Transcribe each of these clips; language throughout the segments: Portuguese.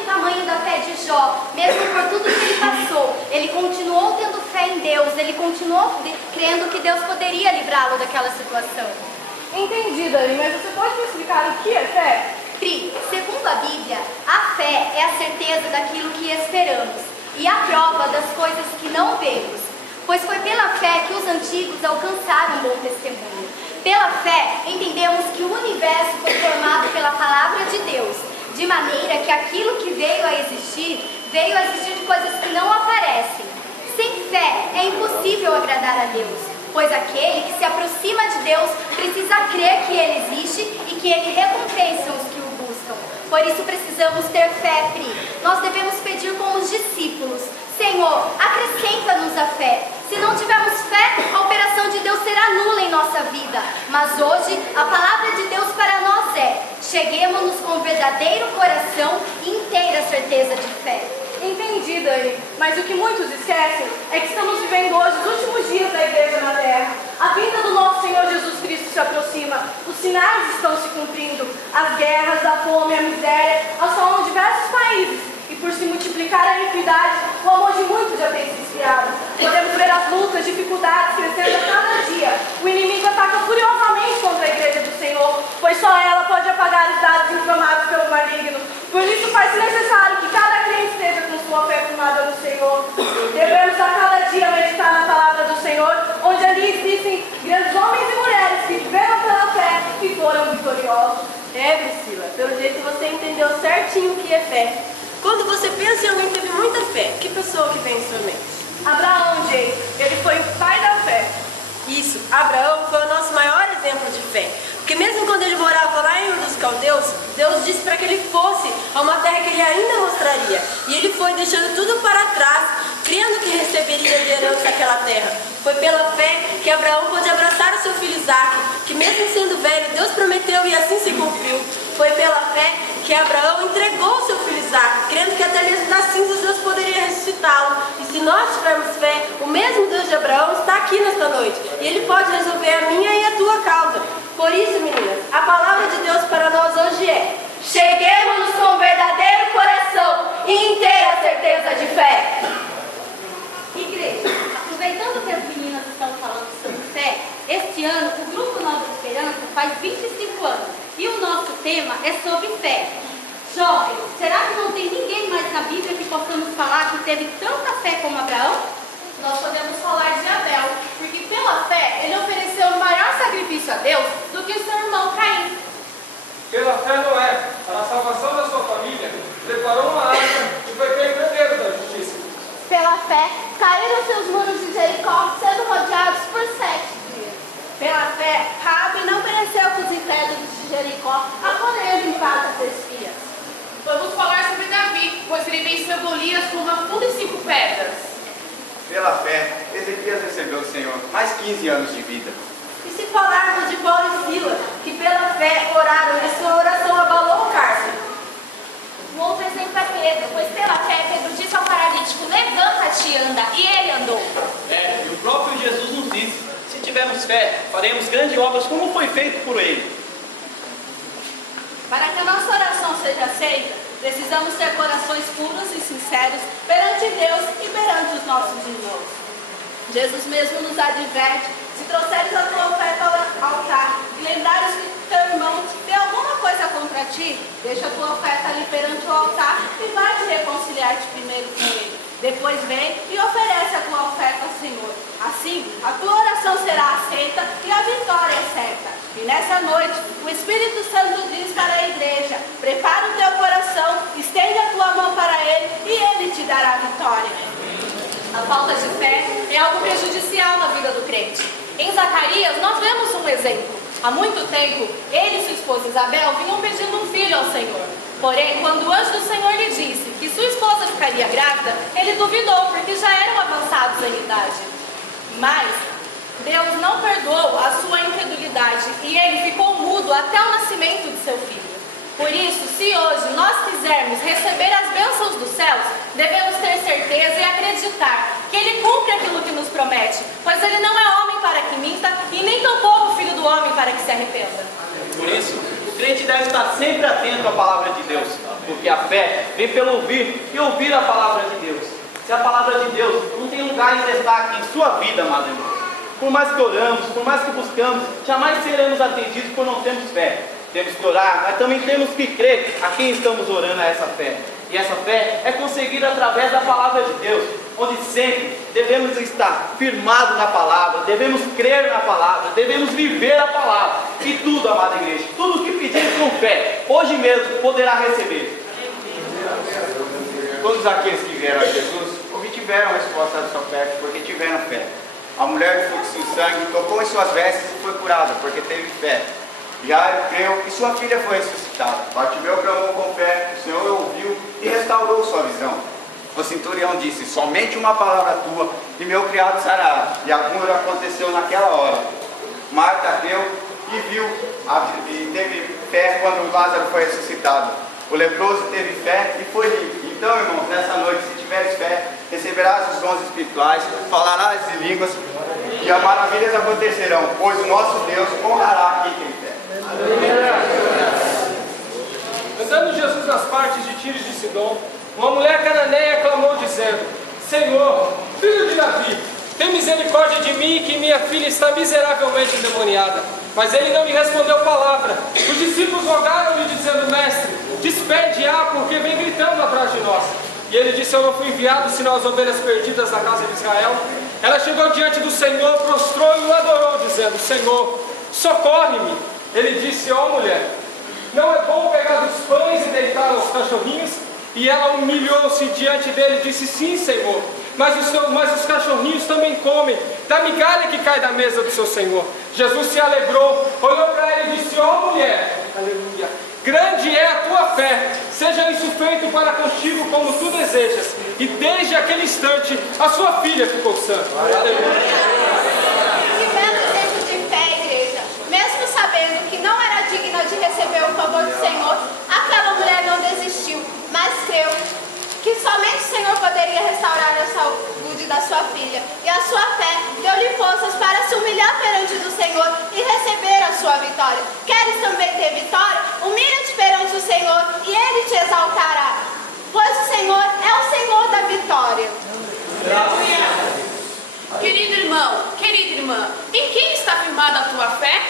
o tamanho da fé de Jó, mesmo por tudo que ele passou, ele continuou tendo fé em Deus, ele continuou crendo que Deus poderia livrá-lo daquela situação. Entendi, Dani, mas você pode me explicar o que é fé? Pri, segundo a Bíblia, a fé é a certeza daquilo que esperamos e a prova das coisas que não vemos, pois foi pela fé que os antigos alcançaram um bom testemunho. Pela fé, entendemos que o universo foi formado pela palavra de Deus, de maneira que aquilo que veio a existir de coisas que não aparecem. Sem fé, é impossível agradar a Deus, pois aquele que se aproxima de Deus precisa crer que Ele existe e que Ele recompensa os que o buscam. Por isso precisamos ter fé, Pri. Nós devemos pedir como os discípulos: Senhor, acrescenta-nos a fé. Se não tivermos fé, a operação de Deus será nula em nossa vida. Mas hoje, a palavra de Deus para nós é: cheguemos-nos com verdadeiro coração e inteira certeza de fé. Entendi, Dani, mas o que muitos esquecem é que estamos vivendo hoje os últimos dias da igreja na terra. A vinda do nosso Senhor Jesus Cristo se aproxima, os sinais estão se cumprindo, as guerras, a fome, a miséria assolam diversos países, e por se multiplicar a iniquidade, o amor de muitos já tem se esfriado. Podemos ver as lutas, dificuldades crescendo a cada dia. O inimigo ataca furiosamente contra a igreja do Senhor, pois só ela pode apagar os dados inflamados pelo maligno. Por isso faz-se necessário que cada crente esteja com sua fé firmada no Senhor. Devemos a cada dia meditar na palavra do Senhor, onde ali existem grandes homens e mulheres que viveram pela fé e foram vitoriosos. Priscila, pelo jeito você entendeu certinho o que é fé. Quando você pensa em alguém que teve muita fé, que pessoa que vem em sua mente? Abraão, gente, ele foi o pai da fé. Isso, Abraão foi o nosso maior exemplo de fé. Porque mesmo quando ele morava lá em Ur dos Caldeus, Deus disse para que ele fosse a uma terra que ele ainda mostraria. E ele foi deixando tudo para trás, crendo que receberia de herança aquela terra. Foi pela fé que Abraão pôde abraçar o seu filho Isaque, que mesmo sendo velho, Deus prometeu e assim se cumpriu. Foi pela fé que Abraão entregou o seu filho Isaque, crendo que até mesmo das cinzas Deus poderia ressuscitá-lo. E se nós tivermos fé, o mesmo Deus de Abraão está aqui nesta noite. E Ele pode resolver a minha e a tua causa. Por isso, meninas, a palavra de Deus para nós hoje é: cheguemos-nos com verdadeiro coração e inteira certeza de fé. Igreja, aproveitando que as meninas estão falando sobre fé, este ano o Grupo Nova Esperança faz 25 anos e o nosso tema é sobre fé. Jovens, será que não tem ninguém mais na Bíblia que possamos falar que teve tanta fé como Abraão? Nós podemos falar de Abel, porque pela fé ele ofereceu um maior sacrifício a Deus do que o seu irmão Caim. Pela fé Noé, para a salvação da sua família, preparou uma arca e foi feito herdeiro da justiça. Pela fé, caíram seus muros de Jericó, sendo rodeados por 7 dias. Pela fé, Raabe não pereceu com os incrédulos de Jericó, acolhendo em paz as espias. Vamos falar sobre Davi, pois ele venceu Golias com uma funda e 5 pedras. Pela fé, Ezequias recebeu do Senhor mais 15 anos de vida. E se falarmos de Paulo e Sila, que pela fé oraram e sua oração abalou o cárcere? Um outro exemplo é Pedro, pois pela fé Pedro disse ao paralítico: levanta-te e anda, e ele andou. E o próprio Jesus nos disse: se tivermos fé, faremos grandes obras como foi feito por ele. Para que a nossa oração seja aceita, precisamos ter corações puros e sinceros perante Deus e perante os nossos irmãos. Jesus mesmo nos adverte: se trouxeres a tua oferta ao altar e lembrares que teu irmão tem alguma coisa contra ti, deixa a tua oferta ali perante o altar e vai te reconciliar-te primeiro com ele. Depois vem e oferece a tua oferta ao Senhor. Assim, a tua oração será aceita e a vitória é certa. E nessa noite, o Espírito Santo diz para a igreja: prepara o teu coração, estende a tua mão para ele e ele te dará a vitória. A falta de fé é algo prejudicial na vida do crente. Em Zacarias, nós vemos um exemplo. Há muito tempo, ele e sua esposa Isabel vinham pedindo um filho ao Senhor. Porém, quando o anjo do Senhor lhe disse que sua esposa ficaria grávida, ele duvidou, porque já eram avançados em idade. Mas Deus não perdoou a sua incredulidade e ele ficou mudo até o nascimento de seu filho. Por isso, se hoje nós quisermos receber as bênçãos dos céus, devemos ter certeza e acreditar que ele cumpre aquilo que nos promete, pois ele não é homem para que minta e nem tampouco filho do homem para que se arrependa. Por isso, O crente deve estar sempre atento à palavra de Deus, porque a fé vem pelo ouvir e ouvir a palavra de Deus. Se a palavra de Deus não tem lugar em destaque em sua vida, amado irmão, por mais que oramos, por mais que buscamos, jamais seremos atendidos por não termos fé. Temos que orar, mas também temos que crer a quem estamos orando a essa fé. E essa fé é conseguida através da palavra de Deus, onde sempre devemos estar firmados na palavra, devemos crer na palavra, devemos viver a palavra. E tudo, amada igreja, tudo que pedimos com fé, hoje mesmo poderá receber. Todos aqueles que vieram a Jesus obtiveram a resposta da sua fé, porque tiveram fé. A mulher do fluxo de sangue tocou em suas vestes e foi curada, porque teve fé. Jairo creu e sua filha foi ressuscitada. Bartimeu clamou com fé, o Senhor ouviu e restaurou sua visão. O centurião disse: somente uma palavra tua e meu criado sarará. E a cura aconteceu naquela hora. Marta creu e viu e teve fé quando Lázaro foi ressuscitado. O leproso teve fé e foi limpo. Então, irmãos, nessa noite, se tiveres fé, receberás os dons espirituais, falarás de línguas e as maravilhas acontecerão, pois o nosso Deus honrará quem tem fé. Andando Jesus nas partes de Tiro e de Sidom, uma mulher cananeia clamou dizendo: Senhor, filho de Davi, tem misericórdia de mim, que minha filha está miseravelmente endemoniada. Mas ele não lhe respondeu palavra. Os discípulos rogaram-lhe dizendo: Mestre, despede-a, porque vem gritando atrás de nós. E ele disse: eu não fui enviado senão as ovelhas perdidas da casa de Israel. Ela chegou diante do Senhor, prostrou e o adorou, dizendo: Senhor, socorre-me. Ele disse: ó mulher, não é bom pegar os pães e deitar aos cachorrinhos? E ela humilhou-se diante dele e disse: sim, Senhor, mas os cachorrinhos também comem da migalha que cai da mesa do seu Senhor. Jesus se alegrou, olhou para ela e disse: ó mulher, aleluia, grande é a tua fé, seja isso feito para contigo como tu desejas. E desde aquele instante a sua filha ficou sã. Aleluia. Que belo exemplo de fé, igreja. Mesmo sabendo que não era digna de receber o favor do Senhor, aquela mulher não desistiu, mas creu que somente o Senhor poderia restaurar a saúde da sua filha. E a sua fé deu-lhe forças para se humilhar perante o Senhor e receber a sua vitória. Queres também ter vitória? Humilha-te perante o Senhor e Ele te exaltará, pois o Senhor é o Senhor da vitória. Querido irmão, querida irmã, em quem está firmada a tua fé?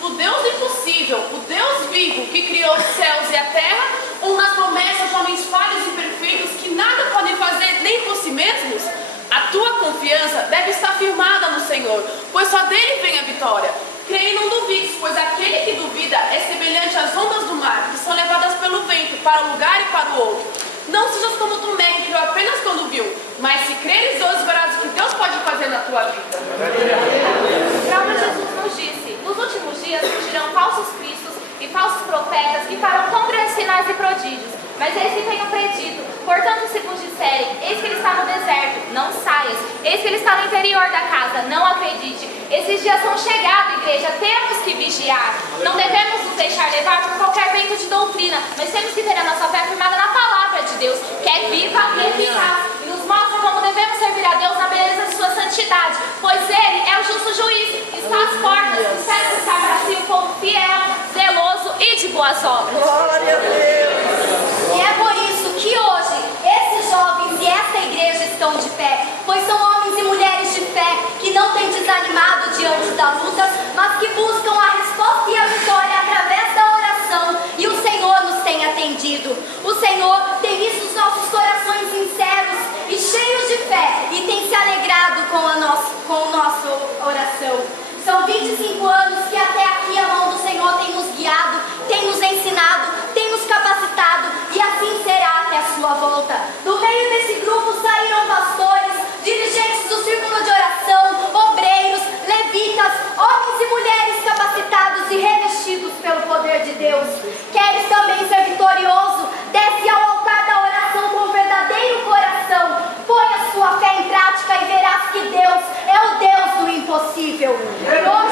O Deus do impossível, o Deus vivo que criou os céus e a terra, ou nas promessas de homens falhos e perfeitos que nada podem fazer nem por si mesmos? A tua confiança deve estar firmada no Senhor, pois só dele vem a vitória. Creia e não duvides, pois aquele que duvida é semelhante às ondas do mar, que são levadas pelo vento para um lugar e para o outro. Não sejas como Tomé, que creu apenas quando viu, mas se creres hoje, verás o que Deus pode fazer na tua vida. O próprio Jesus nos disse: nos últimos dias surgirão falsos cristos e falsos profetas que farão tão grandes sinais e prodígios. Mas eis que tenho predito, portanto, se vos disserem: eis que ele está no deserto, não saias. Eis que ele está no interior da casa, não acredite. Esses dias são chegados, igreja, temos que vigiar. Não devemos nos deixar levar por qualquer vento de doutrina, mas temos que ter a nossa fé firmada na palavra de Deus, que é viva e eficaz, e nos mostra como devemos servir a Deus na beleza de sua santidade, pois Ele é o justo juiz, está às portas, espera buscar para si o povo fiel, zeloso e de boas obras. Glória a Deus. E é por isso que hoje esses jovens e essa igreja estão de pé, pois são homens e mulheres de fé que não têm desanimado diante da luta, mas que buscam a resposta e a vitória através da oração, e o Senhor nos tem atendido. O Senhor tem visto os nossos corações sinceros e cheios de fé e tem se alegrado com a nossa oração. São 25 anos que até aqui a mão do Senhor tem nos guiado, tem nos ensinado, tem nos capacitado, e assim será até a sua volta. Do meio desse grupo saíram pastores, dirigentes do círculo de oração, obreiros, levitas, homens e mulheres capacitados e revestidos pelo poder de Deus. Queres também ser vitorioso? Desce ao altar da oração com verdadeiro coração. Põe a sua fé em prática e verás que Deus é o Deus do impossível. E hoje